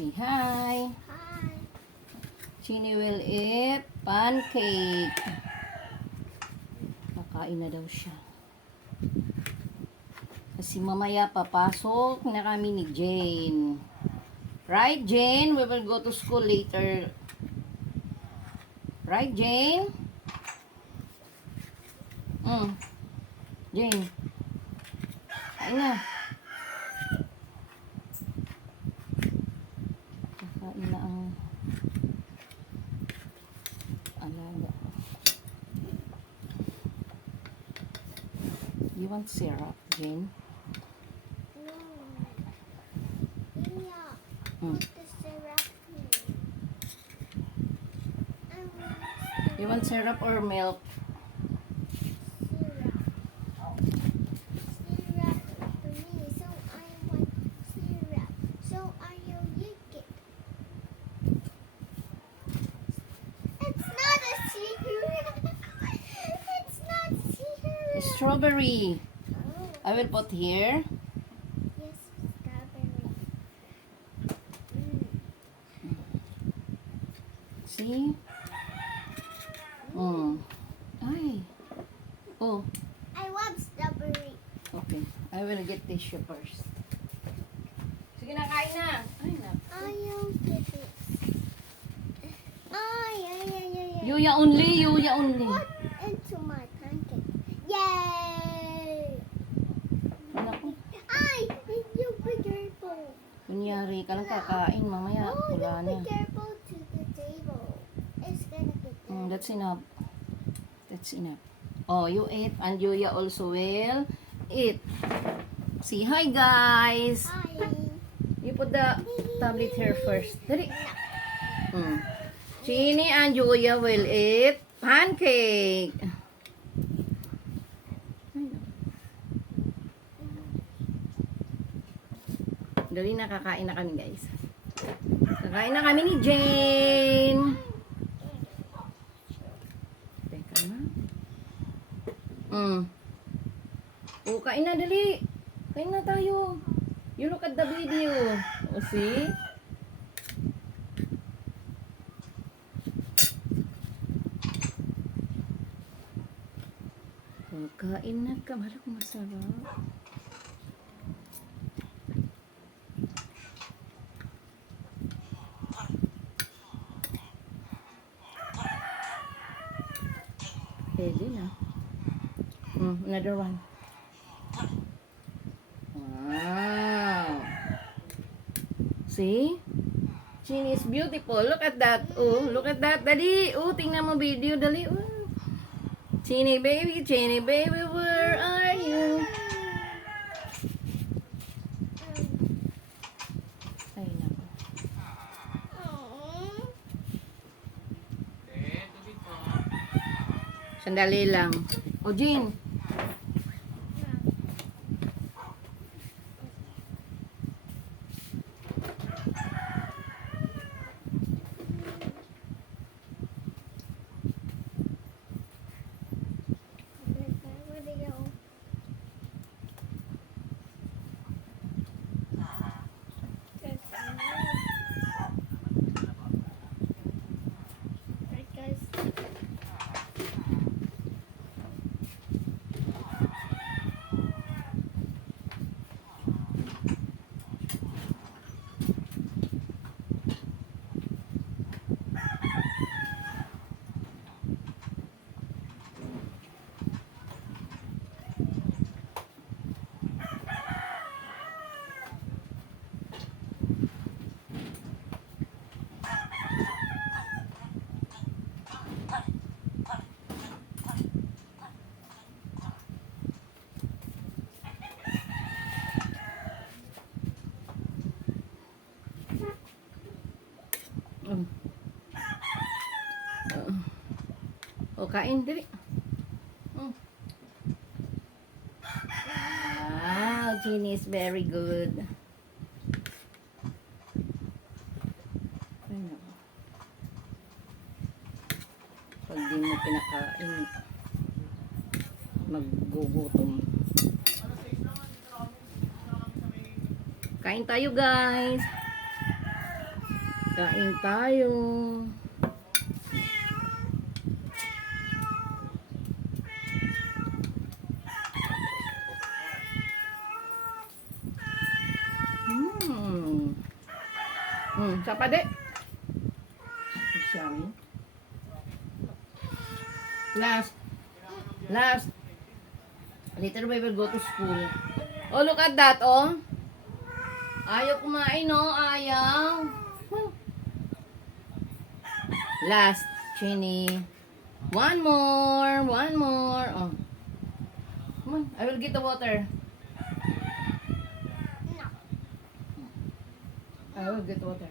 Say hi. Hi. Chini will eat pancake. Kakain na daw siya. Kasi mamaya papasok na kami ni Jane. Right, Jane? We will go to school later. Right, Jane? Mm. Jane. Kain na. Kakain na ang alaga. You want syrup, Jane? No. Want You want syrup or milk? syrup. Syrup to me, so I want syrup. So I will lick it. It's not a syrup. it's not syrup. Strawberry. Oh, I will put here. yes, strawberry. Mm. See? Mm. Ay. Oh, I want strawberry. okay. I will get tissue first. Sige na, kain na. Ay, na. I'll get it. Ay, ay, ay, ay, ay. Yuya only, yuya only. Put into my pancake. Yay! Naku, Ay, you be careful. Kunyari ka lang kakain. Mamaya, wala you be na. careful to the table. It's gonna get Mm, there. that's enough. That's enough. Oh, you eat and Yuya also will eat. See, hi guys. Hi. You put the tablet here first. Dali. Mm. Chini and Julia will eat pancake. Ay, no. Dali na, kakain na kami guys. Kakain na kami ni Jane. Teka na. Mm. O, kain na, dali. Kain na tayo. You look at the video. O, see? O, kain na ka. Malak masarap. Pwede na. Mm, another one. Wow. See? Chin is beautiful. Look at that. Oh, look at that. Dali. Oh, tingnan mo video. Dali. Oh. Chini baby, Chini baby, where are you? Sandali lang. O, Jean. O, kain. Dali. Mm. Wow, Jean is very good. Ay, nako. Pag di mo pinakain, maggugutom. Kain tayo, guys. Kain tayo. Siapa dek? Yummy. Last. Last. Later we will go to school. Oh, look at that, oh. Ayaw kumain, no? Ayaw. Last, Chinny. One more, one more. Oh. Come on, I will get the water. I will get water.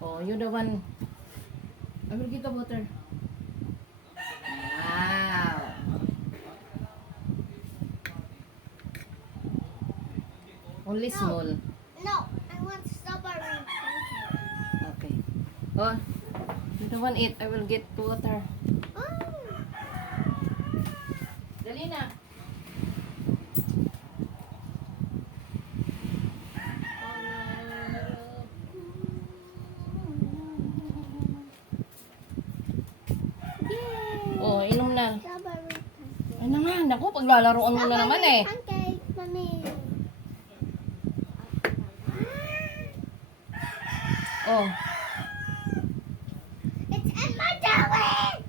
Oh, you're the one. I will get the water. Wow. Only small. No, I want strawberry. Okay. Oh, you the one eat. I will get water. Oh. Dali na. Yay! Oh, inom na. Ano nga, naku, paglalaroan mo na naman eh. Oh, It's in my jelly.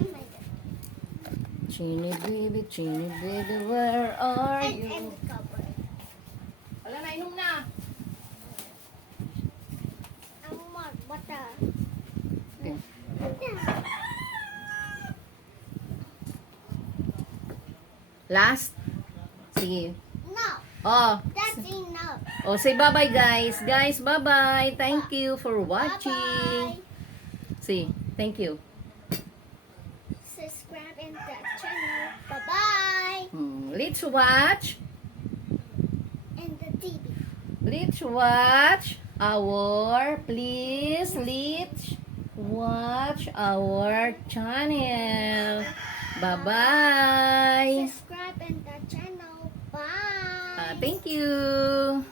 My God. Chini baby, chini baby, where are It's in you? the cupboard. Wala na, inom na. I want water. Last? Sige. No, Oh, that's enough. oh, say bye-bye guys. Guys, bye-bye. Thank you for watching. Bye-bye. See, thank you. Subscribe in the channel. Bye-bye. Hmm, let's watch. And the TV. Let's watch our, please, let's watch our channel. Bye-bye. Subscribe in the channel. Bye. Ah, thank you.